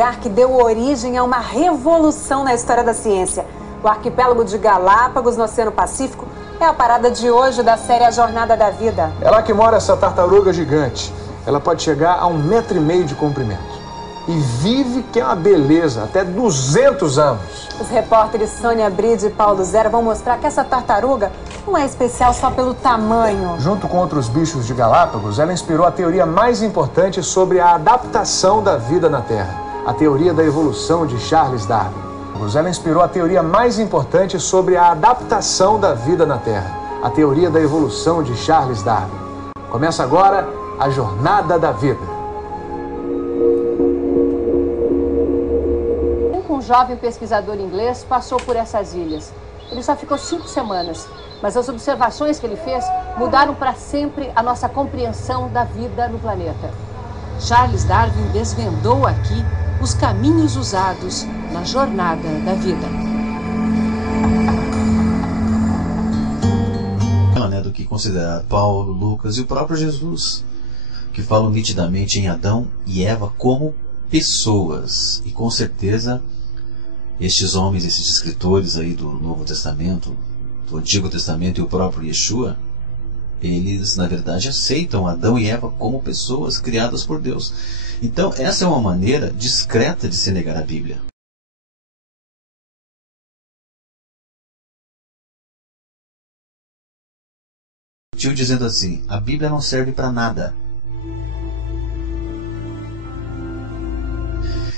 lugar que deu origem a uma revolução na história da ciência. O arquipélago de Galápagos, no Oceano Pacífico, é a parada de hoje da série A Jornada da Vida. É lá que mora essa tartaruga gigante. Ela pode chegar a 1,5 metro de comprimento. E vive que é uma beleza, até 200 anos. Os repórteres Sônia Bride e Paulo Zero vão mostrar que essa tartaruga não é especial só pelo tamanho. Junto com outros bichos de Galápagos, ela inspirou a teoria mais importante sobre a adaptação da vida na Terra. A teoria da evolução de Charles Darwin. Ela inspirou a teoria mais importante sobre a adaptação da vida na Terra. A teoria da evolução de Charles Darwin. Começa agora a Jornada da Vida. Um jovem pesquisador inglês passou por essas ilhas. Ele só ficou 5 semanas, mas as observações que ele fez mudaram para sempre a nossa compreensão da vida no planeta. Charles Darwin desvendou aqui os caminhos usados na jornada da vida. Do que considerar Paulo, Lucas e o próprio Jesus, que falam nitidamente em Adão e Eva como pessoas. E com certeza estes homens, esses escritores aí do Novo Testamento, do Antigo Testamento e o próprio Yeshua, eles na verdade aceitam Adão e Eva como pessoas criadas por Deus. Então essa é uma maneira discreta de se negar a Bíblia. Tio dizendo assim: a Bíblia não serve para nada.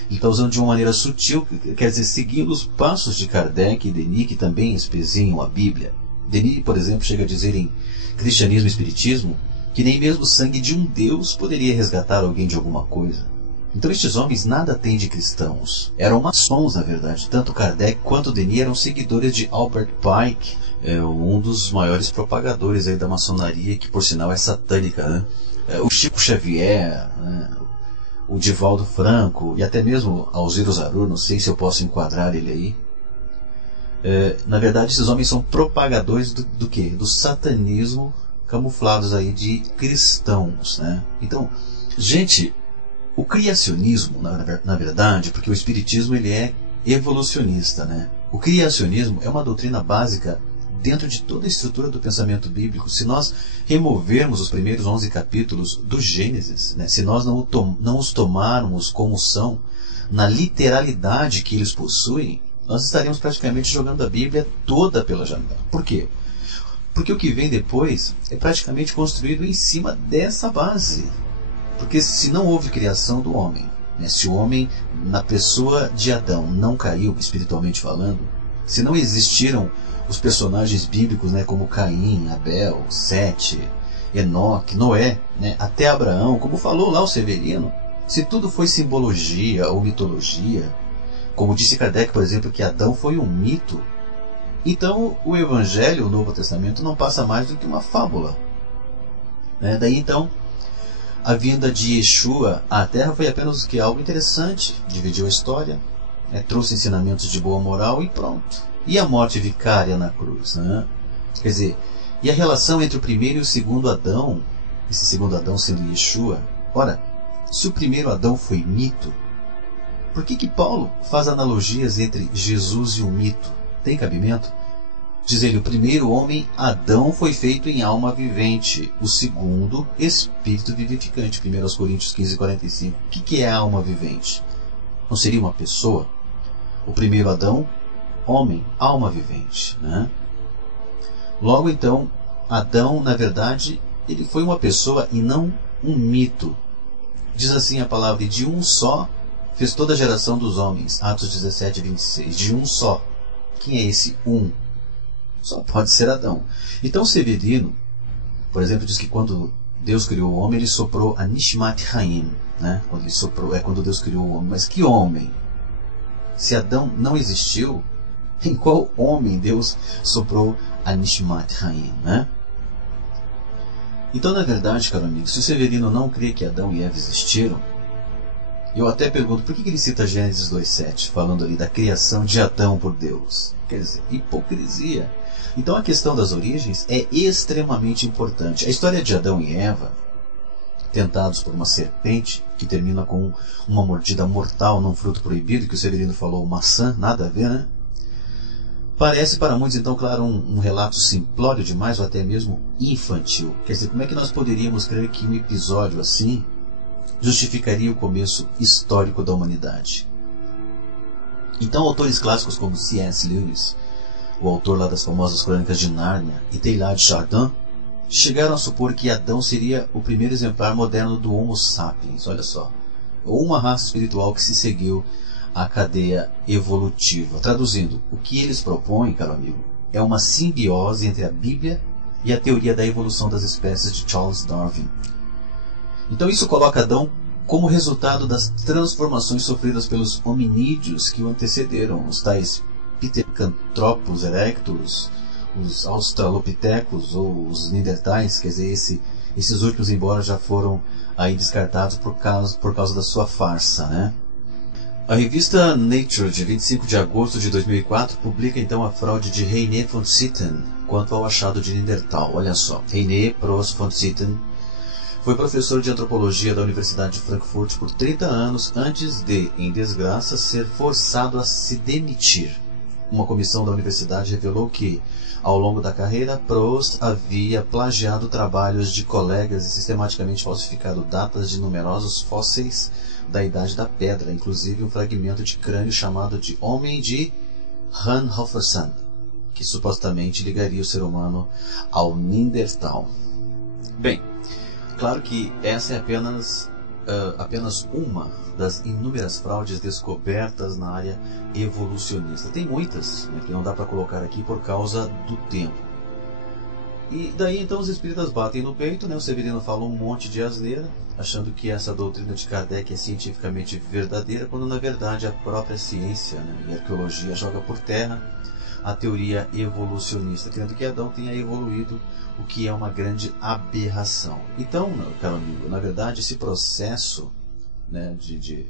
Ele está usando de uma maneira sutil, quer dizer, seguindo os passos de Kardec e Denis, que também espezinham a Bíblia. Denis, por exemplo, chega a dizer em Cristianismo e Espiritismo que nem mesmo o sangue de um Deus poderia resgatar alguém de alguma coisa. Então estes homens nada têm de cristãos. Eram maçons, na verdade. Tanto Kardec quanto Denis eram seguidores de Albert Pike, um dos maiores propagadores aí da maçonaria, que por sinal é satânica, né? O Chico Xavier, né? O Divaldo Franco e até mesmo Alziro Zarur, não sei se eu posso enquadrar ele aí. Na verdade esses homens são propagadores do quê? Do satanismo, camuflados aí de cristãos, né? Então, gente, o criacionismo, na verdade, porque o espiritismo ele é evolucionista, né? O criacionismo é uma doutrina básica dentro de toda a estrutura do pensamento bíblico. Se nós removermos os primeiros 11 capítulos do Gênesis, né, se nós não os tomarmos como são, na literalidade que eles possuem, nós estaríamos praticamente jogando a Bíblia toda pela janela. Por quê? Porque o que vem depois é praticamente construído em cima dessa base. Porque se não houve criação do homem, né, se o homem, na pessoa de Adão, não caiu, espiritualmente falando, se não existiram os personagens bíblicos, né, como Caim, Abel, Sete, Enoque, Noé, né, até Abraão, como falou lá o Severino, se tudo foi simbologia ou mitologia, como disse Kardec, por exemplo, que Adão foi um mito, então o Evangelho, o Novo Testamento, não passa mais do que uma fábula, né? Daí então a vinda de Yeshua à Terra foi apenas que algo interessante, dividiu a história, né, trouxe ensinamentos de boa moral e pronto. E a morte vicária na cruz, né? Quer dizer, e a relação entre o primeiro e o segundo Adão, esse segundo Adão sendo Yeshua? Ora, se o primeiro Adão foi mito, por que Paulo faz analogias entre Jesus e o mito? Tem cabimento? Diz ele, o primeiro homem, Adão, foi feito em alma vivente, o segundo, espírito vivificante. 1 Coríntios 15:45. O que é a alma vivente? Não seria uma pessoa? O primeiro Adão, homem, alma vivente, né? Logo então, Adão, na verdade, ele foi uma pessoa e não um mito. Diz assim a palavra: de um só fez toda a geração dos homens. Atos 17:26. De um só. Quem é esse um? Só pode ser Adão. Então Severino, por exemplo, diz que quando Deus criou o homem, ele soprou a Nishmat Haim, né? Quando ele soprou, quando Deus criou o homem. Mas que homem? Se Adão não existiu, em qual homem Deus soprou a Nishmat Haim, né? Então, na verdade, caro amigo, se o Severino não crê que Adão e Eva existiram, eu até pergunto, por que ele cita Gênesis 2:7, falando ali da criação de Adão por Deus? Quer dizer, hipocrisia. Então a questão das origens é extremamente importante. A história de Adão e Eva tentados por uma serpente, que termina com uma mordida mortal num fruto proibido, que o Severino falou maçã, nada a ver, né? Parece para muitos, então, claro, um relato simplório demais, ou até mesmo infantil. Quer dizer, como é que nós poderíamos crer que um episódio assim justificaria o começo histórico da humanidade? Então, autores clássicos como C.S. Lewis, o autor lá das famosas Crônicas de Nárnia, e Teilhard de Chardin, chegaram a supor que Adão seria o primeiro exemplar moderno do Homo sapiens, olha só, ou uma raça espiritual que se seguiu à cadeia evolutiva. Traduzindo, o que eles propõem, caro amigo, é uma simbiose entre a Bíblia e a teoria da evolução das espécies de Charles Darwin. Então isso coloca Adão como resultado das transformações sofridas pelos hominídeos que o antecederam, os tais Pithecanthropus erectus, os Australopithecus ou os Neandertais, quer dizer, esses últimos, embora já foram aí descartados por causa da sua farsa, né? A revista Nature, de 25 de agosto de 2004, publica então a fraude de René von Sitten quanto ao achado de Neandertal. Olha só, René Prost von Sitten foi professor de antropologia da Universidade de Frankfurt por 30 anos antes de, em desgraça, ser forçado a se demitir. Uma comissão da universidade revelou que, ao longo da carreira, Prost havia plagiado trabalhos de colegas e sistematicamente falsificado datas de numerosos fósseis da Idade da Pedra, inclusive um fragmento de crânio chamado de Homem de Ranhofersen, que supostamente ligaria o ser humano ao Neandertal. Bem, claro que essa é apenas uma das inúmeras fraudes descobertas na área evolucionista. Tem muitas, né, que não dá para colocar aqui por causa do tempo. E daí então os espíritas batem no peito, né? O Severino fala um monte de asneira, achando que essa doutrina de Kardec é cientificamente verdadeira, quando na verdade a própria ciência, né, e a arqueologia joga por terra a teoria evolucionista, querendo que Adão tenha evoluído, o que é uma grande aberração. Então, caro amigo, na verdade esse processo, né, de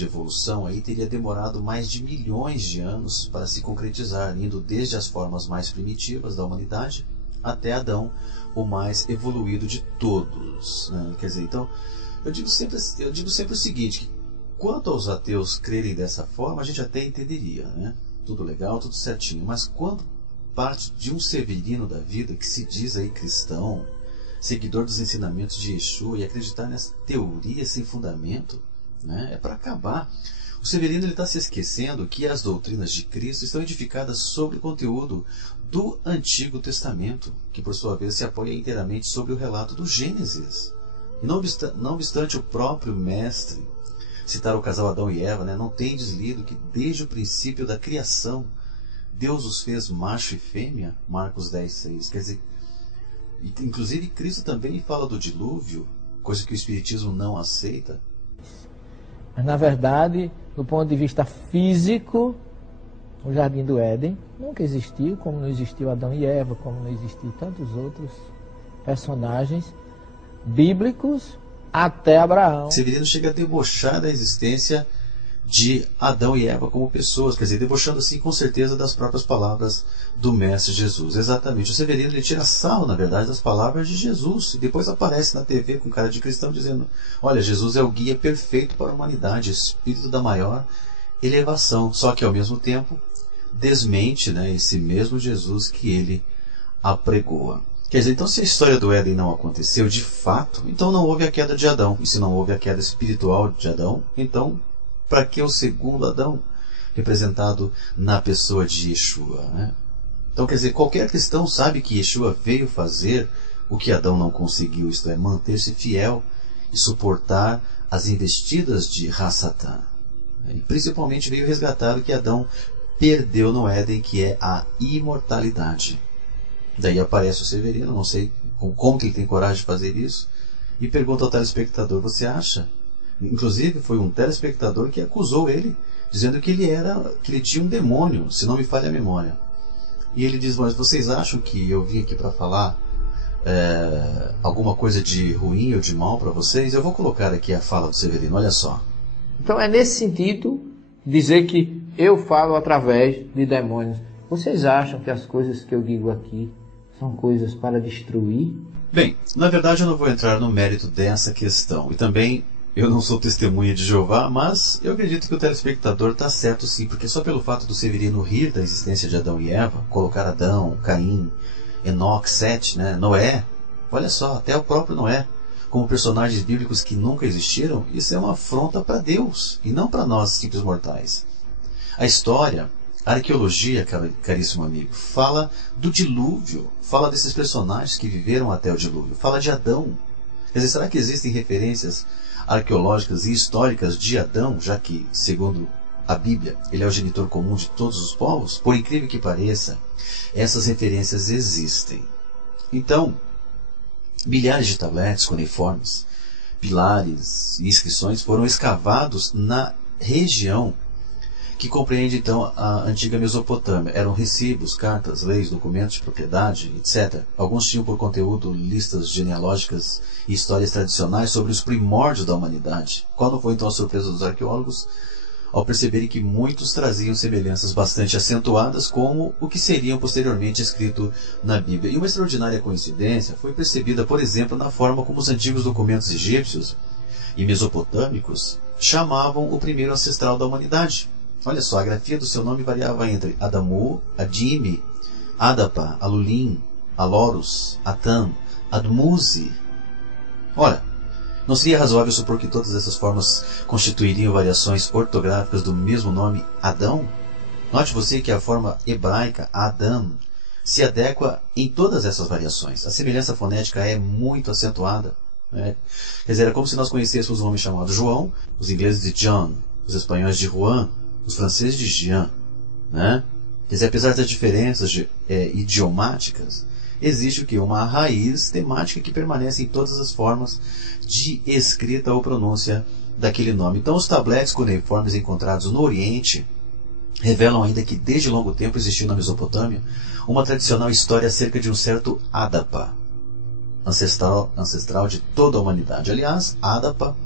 evolução aí teria demorado mais de milhões de anos para se concretizar, indo desde as formas mais primitivas da humanidade até Adão, o mais evoluído de todos, né? Quer dizer, então, eu digo sempre o seguinte, que quanto aos ateus crerem dessa forma, a gente até entenderia, né? Tudo legal, tudo certinho, mas quando parte de um Severino da vida, que se diz aí cristão, seguidor dos ensinamentos de Yeshua, e acreditar nessa teoria sem fundamento, né, é para acabar. O Severino está se esquecendo que as doutrinas de Cristo estão edificadas sobre o conteúdo do Antigo Testamento, que por sua vez se apoia inteiramente sobre o relato do Gênesis. E não obstante o próprio mestre citar o casal Adão e Eva, né, não tendes lido que desde o princípio da criação Deus os fez macho e fêmea? Marcos 10:6. Quer dizer, inclusive Cristo também fala do dilúvio, coisa que o Espiritismo não aceita. Mas na verdade, do ponto de vista físico, o Jardim do Éden nunca existiu, como não existiu Adão e Eva, como não existiu tantos outros personagens bíblicos até Abraão. Severino chega a debochar da existência de Adão e Eva como pessoas, quer dizer, debochando assim com certeza das próprias palavras do Mestre Jesus. Exatamente, o Severino ele tira sarro, na verdade, das palavras de Jesus, e depois aparece na TV com cara de cristão dizendo, olha, Jesus é o guia perfeito para a humanidade, espírito da maior elevação, só que ao mesmo tempo desmente, né, esse mesmo Jesus que ele apregoa. Quer dizer, então se a história do Éden não aconteceu de fato, então não houve a queda de Adão, e se não houve a queda espiritual de Adão, então para que o segundo Adão, representado na pessoa de Yeshua, né? Então, quer dizer, qualquer cristão sabe que Yeshua veio fazer o que Adão não conseguiu, isto é, manter-se fiel e suportar as investidas de Hassatã. E principalmente veio resgatar o que Adão perdeu no Éden, que é a imortalidade. Daí aparece o Severino, não sei como que ele tem coragem de fazer isso, e pergunta ao telespectador, você acha? Inclusive foi um telespectador que acusou ele, dizendo que ele tinha um demônio, se não me falha a memória. E ele diz, mas vocês acham que eu vim aqui para falar alguma coisa de ruim ou de mal para vocês? Eu vou colocar aqui a fala do Severino, olha só. Então é nesse sentido dizer que eu falo através de demônios. Vocês acham que as coisas que eu digo aqui são coisas para destruir? Bem, na verdade eu não vou entrar no mérito dessa questão. E também eu não sou testemunha de Jeová, mas eu acredito que o telespectador está certo sim, porque só pelo fato do Severino rir da existência de Adão e Eva, colocar Adão, Caim, Enoque, Sete, Noé, olha só, até o próprio Noé, como personagens bíblicos que nunca existiram, isso é uma afronta para Deus e não para nós, simples mortais. A história, a arqueologia, caríssimo amigo, fala do dilúvio, fala desses personagens que viveram até o dilúvio, fala de Adão. Quer dizer, será que existem referências arqueológicas e históricas de Adão, já que, segundo a Bíblia, ele é o genitor comum de todos os povos? Por incrível que pareça, essas referências existem. Então, milhares de tabletes cuneiformes, pilares e inscrições foram escavados na região que compreende então a antiga Mesopotâmia. Eram recibos, cartas, leis, documentos de propriedade, etc. Alguns tinham por conteúdo listas genealógicas e histórias tradicionais sobre os primórdios da humanidade. Qual não foi então a surpresa dos arqueólogos ao perceberem que muitos traziam semelhanças bastante acentuadas com o que seriam posteriormente escrito na Bíblia. E uma extraordinária coincidência foi percebida, por exemplo, na forma como os antigos documentos egípcios e mesopotâmicos chamavam o primeiro ancestral da humanidade. Olha só, a grafia do seu nome variava entre Adamu, Adime, Adapa, Alulim, Alorus, Atam, Admuzi. Ora, não seria razoável supor que todas essas formas constituiriam variações ortográficas do mesmo nome Adão? Note você que a forma hebraica Adam se adequa em todas essas variações. A semelhança fonética é muito acentuada. Quer dizer, era como se nós conhecêssemos um homem chamado João, os ingleses de John, os espanhóis de Juan, os franceses de Jean. Quer dizer, apesar das diferenças idiomáticas, existe o que? Uma raiz temática que permanece em todas as formas de escrita ou pronúncia daquele nome. Então, os tabletes cuneiformes encontrados no Oriente revelam ainda que desde longo tempo existiu na Mesopotâmia uma tradicional história acerca de um certo Adapa, ancestral de toda a humanidade. Aliás, Adapa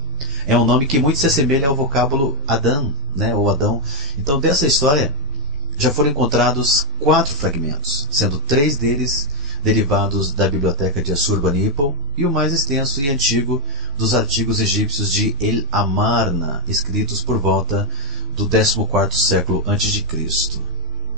é um nome que muito se assemelha ao vocábulo Adão, ou Adão. Então, dessa história já foram encontrados 4 fragmentos, sendo 3 deles derivados da biblioteca de Assurbanipal e o mais extenso e antigo dos artigos egípcios de El Amarna, escritos por volta do 14º século a.C.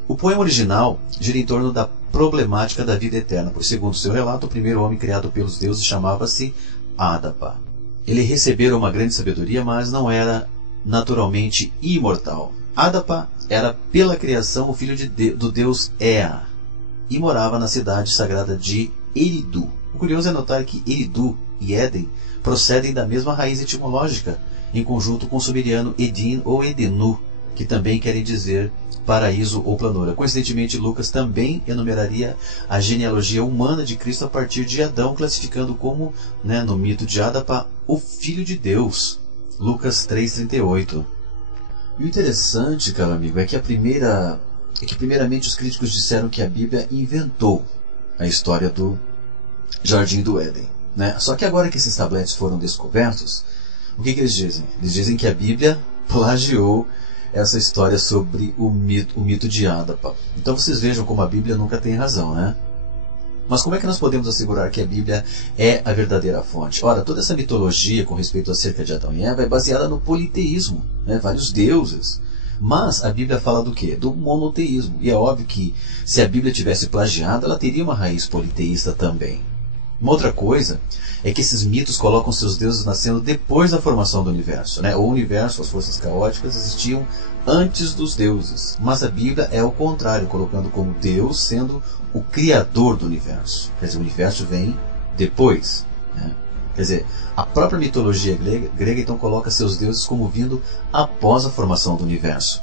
O poema original gira em torno da problemática da vida eterna, pois, segundo seu relato, o primeiro homem criado pelos deuses chamava-se Adapa. Ele recebera uma grande sabedoria, mas não era naturalmente imortal. Adapa era, pela criação, o filho do deus Ea, e morava na cidade sagrada de Eridu. O curioso é notar que Eridu e Éden procedem da mesma raiz etimológica, em conjunto com o sumeriano Edin ou Edenu, que também querem dizer paraíso ou planura. Coincidentemente, Lucas também enumeraria a genealogia humana de Cristo a partir de Adão, classificando como, no mito de Adapa, o Filho de Deus. Lucas 3,38. E o interessante, caro amigo, é que primeiramente os críticos disseram que a Bíblia inventou a história do Jardim do Éden. Só que agora que esses tabletes foram descobertos, o que eles dizem? Eles dizem que a Bíblia plagiou essa história sobre o mito de Adapa. Então vocês vejam como a Bíblia nunca tem razão, Mas como é que nós podemos assegurar que a Bíblia é a verdadeira fonte? Ora, toda essa mitologia com respeito acerca de Adão e Eva é baseada no politeísmo, vários deuses. Mas a Bíblia fala do quê? Do monoteísmo. E é óbvio que se a Bíblia tivesse plagiado, ela teria uma raiz politeísta também. Uma outra coisa é que esses mitos colocam seus deuses nascendo depois da formação do universo. O universo, as forças caóticas, existiam antes dos deuses. Mas a Bíblia é o contrário, colocando como Deus sendo o criador do universo. Quer dizer, o universo vem depois. Quer dizer, a própria mitologia grega então coloca seus deuses como vindo após a formação do universo.